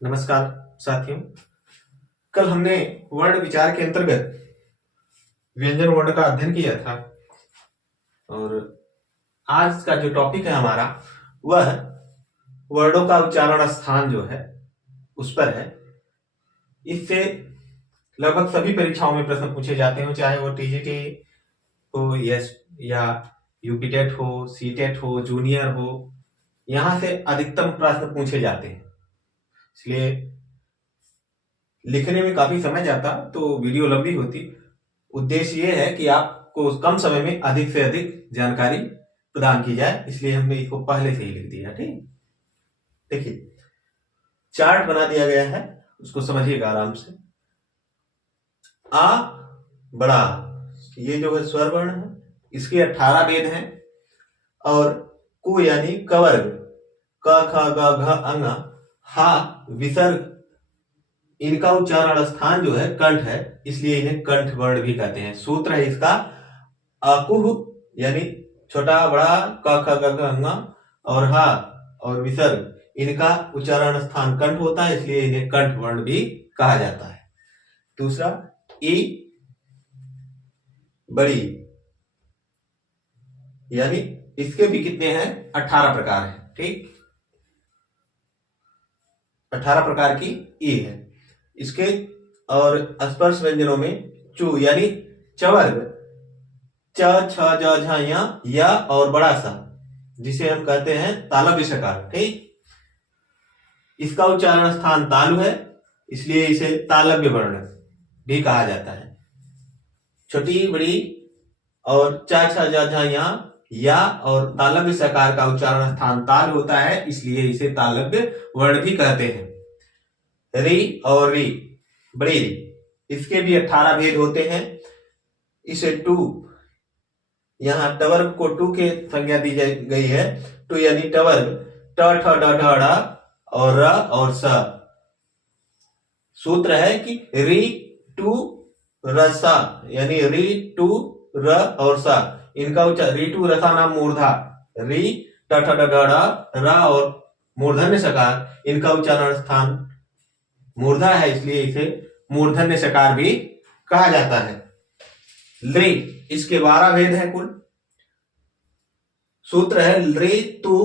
नमस्कार साथियों। कल हमने वर्ण विचार के अंतर्गत व्यंजन वर्ण का अध्ययन किया था और आज का जो टॉपिक है हमारा वह वर्णों का उच्चारण स्थान जो है उस पर है। इससे लगभग सभी परीक्षाओं में प्रश्न पूछे जाते हैं, चाहे वो टीजीटी हो या यूपीटेट हो, सीटेट हो, जूनियर हो। यहां से अधिकतम प्रश्न पूछे जाते हैं, इसलिए लिखने में काफी समय जाता तो वीडियो लंबी होती। उद्देश्य ये है कि आपको कम समय में अधिक से अधिक जानकारी प्रदान की जाए, इसलिए हमने इसको पहले से ही लिख दिया। ठीक, देखिए चार्ट बना दिया गया है, उसको समझिएगा आराम से। आ बड़ा, ये जो है स्वर वर्ण है, इसके 18 वेद हैं और कु यानी कवर्ग, क ख ग घ अंग, हा विसर्ग, इनका उच्चारण स्थान जो है कंठ है, इसलिए इन्हें कंठ वर्ण भी कहते हैं। सूत्र है इसका अकुह यानी छोटा बड़ा, क ख ग घ अंग और हा और विसर्ग, इनका उच्चारण स्थान कंठ होता है, इसलिए इन्हें कंठ वर्ण भी कहा जाता है। दूसरा ई बड़ी, यानी इसके भी कितने हैं? 18 प्रकार हैं। ठीक, 18 प्रकार की ई है इसके। और स्पर्श व्यंजनों में चू यानी चवर्ग, च छ ज झ या और बड़ा सा, जिसे हम कहते हैं तालव्य सकार। ठीक, इसका उच्चारण स्थान तालु है, इसलिए इसे तालव्य वर्ण भी कहा जाता है। छोटी बड़ी और च छ ज झ या और तालव्य सकार का उच्चारण स्थान ताल होता है, इसलिए इसे तालव्य वर्ण भी कहते हैं। री और री, बड़ी री, इसके भी 18 भेद होते हैं। इसे टू, यहां टवर्ग को टू के संज्ञा दी गई है। टू यानी टवर्ग, ट ठ ड ढ ड़ और र और स। सूत्र है कि री टू रसा, यानी री टू र और सा, इनका उच्चारण री टू रसा नाम मूर्धा, री ट ठ ड ढ ड़ र और मूर्धन्य सकार, इनका उच्चारण स्थान मूर्धा है, इसलिए इसे मूर्धन्य सकार भी कहा जाता है। लृ, इसके 12 भेद हैं कुल। सूत्र है लृ तु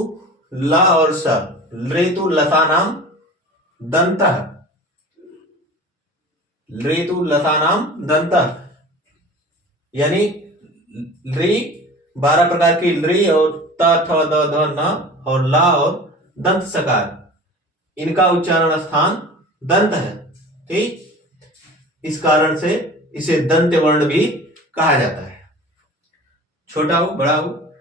ल और स, लृ तु लता नाम दंत, लृ तु लता नाम दंत, यानी लृ 12 प्रकार की लृ और त थ द ध न और ला और दंत सकार, इनका उच्चारण स्थान दंत है। ठीक, इस कारण से इसे दंत वर्ण भी कहा जाता है। छोटा हो बड़ा हो,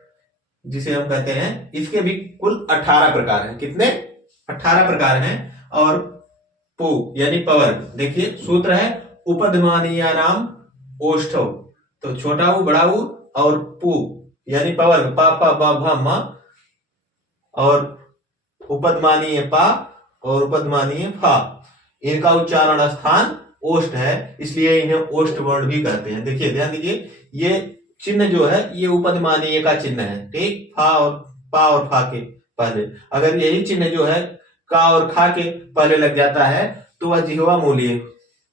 जिसे हम कहते हैं, इसके भी कुल 18 प्रकार हैं। कितने? 18 प्रकार हैं। और पु यानी पवर्ग, देखिए सूत्र है उपधमानीय नाम ओष्ठव, तो छोटा हो बड़ा हो और पु यानी पवर्ग, पा पा बा भा मा, और उपधमानीय पा और उपधमानीय फा, इनका उच्चारण स्थान ओष्ठ है, इसलिए इन्हें ओष्ठ वर्ण भी कहते हैं। देखिए ध्यान दीजिए, ये चिन्ह जो है ये उपधमानीय का चिन्ह है। ठीक, फा और पा और फा के पहले अगर यही चिन्ह जो है का और खा के पहले लग जाता है तो वह जिह्वा मूलीय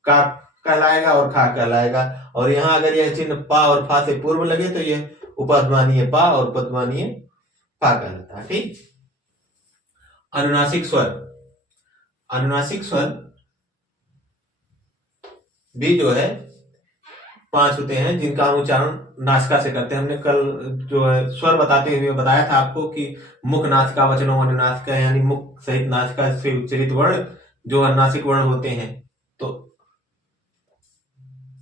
का कहलाएगा और खा कहलाएगा, और यहाँ अगर यह चिन्ह पा और फा से पूर्व लगे तो यह उपधमानीय पा और उपधमानीय फा कहलाता है। ठीक, अनुनासिक स्वर, अनुनासिक स्वर भी जो है 5 होते हैं, जिनका हम उच्चारण नासिका से करते हैं। हमने कल जो है स्वर बताते हुए बताया था आपको कि मुख नासिका वचनों अनुनासिका, यानी मुख सहित नासिका से उच्चरित वर्ण जो अनुनासिक वर्ण होते हैं। तो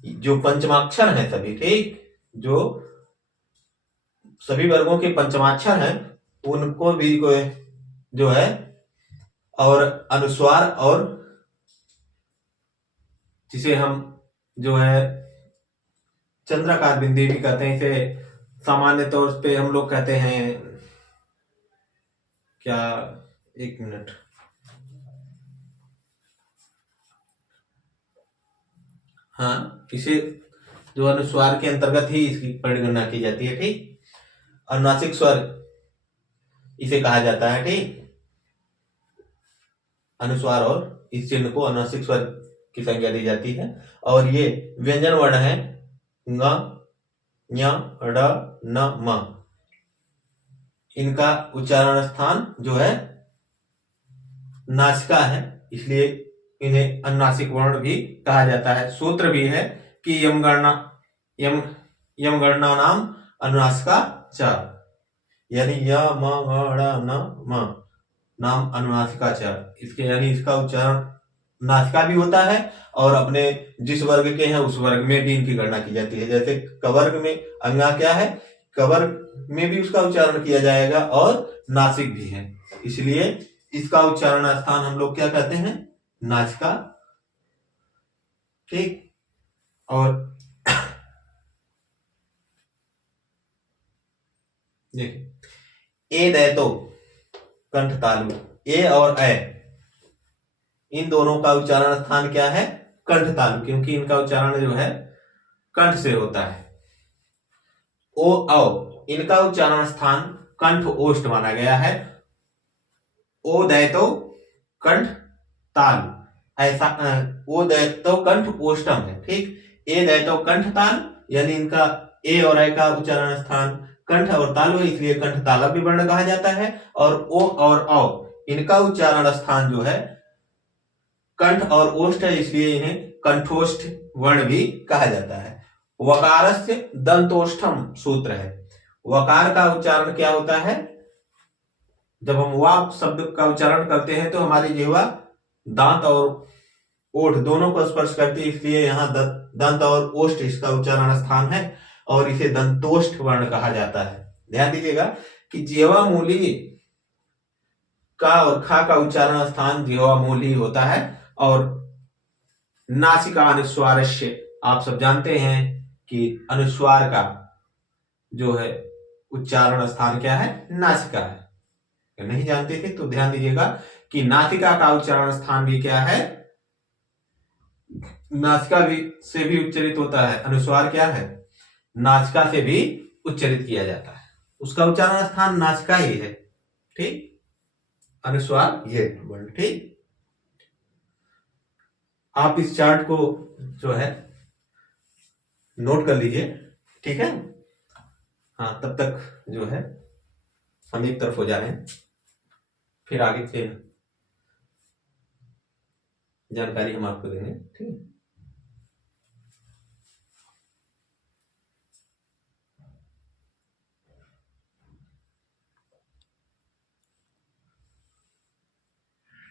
जो पंचमाक्षर है सभी, ठीक, जो सभी वर्गों के पंचमाक्षर हैं उनको भी जो है, और अनुस्वार, और जिसे हम जो है चंद्राकार बिंदी भी कहते हैं, इसे सामान्य तौर पे हम लोग कहते हैं क्या, एक मिनट, हाँ, इसे जो अनुस्वार के अंतर्गत ही इसकी परिगणना की जाती है। ठीक, अनुनासिक स्वर इसे कहा जाता है। ठीक, अनुस्वार और इस चिन्ह को अनुनासिक स्वर की संज्ञा दी जाती है। और ये व्यंजन वर्ण है ङ, ञ, ड़, न, म। इनका उच्चारण स्थान जो है नासिका है, इसलिए इन्हें अनुनासिक वर्ण भी कहा जाता है। सूत्र भी है कि यम गणना नाम अनुनासिका च, यानी य म ङ ड़ न म नाम अनुनासिका च। इसके यानी इसका उच्चारण नासिका भी होता है और अपने जिस वर्ग के हैं उस वर्ग में भी इनकी गणना की जाती है। जैसे कवर्ग में अंगा क्या है, कवर्ग में भी उसका उच्चारण किया जाएगा और नासिक भी है, इसलिए इसका उच्चारण स्थान हम लोग क्या कहते हैं, नासिका। ठीक। और देखिए ए दैतो कंठ तालु, ए और ए इन दोनों का उच्चारण स्थान क्या है, कंठ तालु, क्योंकि इनका उच्चारण जो है कंठ से होता है। ओ औ इनका उच्चारण स्थान कंठ ओष्ठ माना गया है। ओ दैतो कंठ तालु, ऐसा ओ दैतो कंठ ओष्ठम है। ठीक। ए दैतो कंठ ताल, यानी इनका ए और ए का उच्चारण स्थान कंठ और तालु है, इसलिए कंठ तालव्य वर्ण कहा जाता है। और ओ और औ इनका उच्चारण स्थान जो है कंठ और ओष्ठ है, इसलिए इन्हें कंठोष्ठ वर्ण भी कहा जाता है। वकारस्य दंतोष्ठम सूत्र है। वकार का उच्चारण क्या होता है, जब हम वा शब्द का उच्चारण करते हैं तो हमारी जिह्वा दांत और ओठ दोनों को स्पर्श करती है, इसलिए यहाँ दंत और ओष्ठ इसका उच्चारण स्थान है और इसे दंतोष्ठ वर्ण कहा जाता है। ध्यान दीजिएगा कि जिह्वा मूली का और खा का उच्चारण स्थान जिह्वा मूली होता है और नासिका अनुस्वारस्य, आप सब जानते हैं कि अनुस्वार का जो है उच्चारण स्थान क्या है, नासिका है। नहीं जानते थे तो ध्यान दीजिएगा कि नासिका का उच्चारण स्थान भी क्या है, नासिका भी से भी उच्चरित होता है। अनुस्वार क्या है, नासिका से भी उच्चरित किया जाता है, उसका उच्चारण स्थान नासिका ही है। ठीक। अनुस्वार ये वर्ण। ठीक। आप इस चार्ट को जो है नोट कर लीजिए। ठीक है। हाँ, तब तक जो है हम एक तरफ हो जा रहे हैं, फिर आगे से जानकारी हम आपको देंगे। ठीक है।